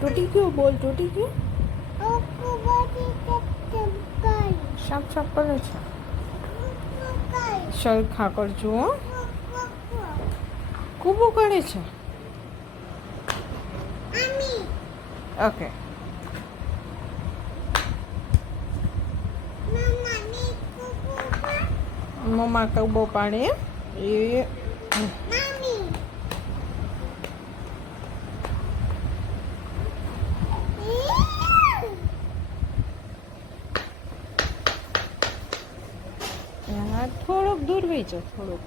તૂટી ગયું, બોલ તૂટી ગયું. સાફ સાફ કરે છે. સરખા કરજો હો. કૂબું કરે છે. ઓકે. મમ્મા કૂબો પાડે એ થોડુંક દૂર વહી જાઓ, થોડુંક.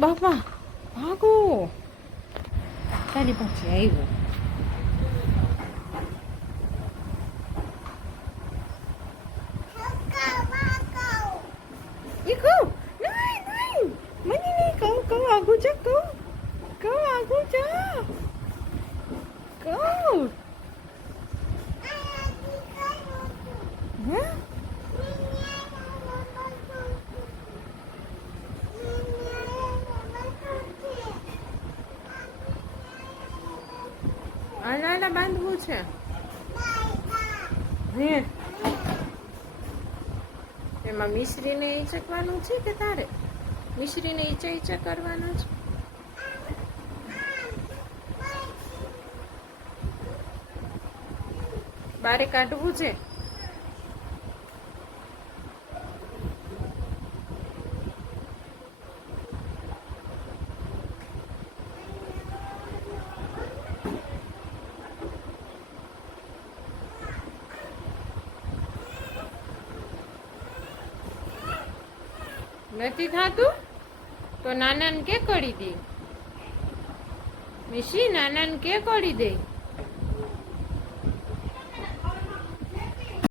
બાપા ભાગો, તારી પાસે આવ્યો. એ કહું નહીં નહીં, મને નહીં કહું આગું જા, કહું આગું જા, કહું હા. આના બાંધવું છે હે. એમાં મિશ્રીને ઈચકવાનું છે કે તારે મિશ્રીને ઈચા કરવાના છે? બારે કાઢવું છે. નથી થાતું તો નાનાને કે કરી દે. મિશી નાનાને કે કરી દે.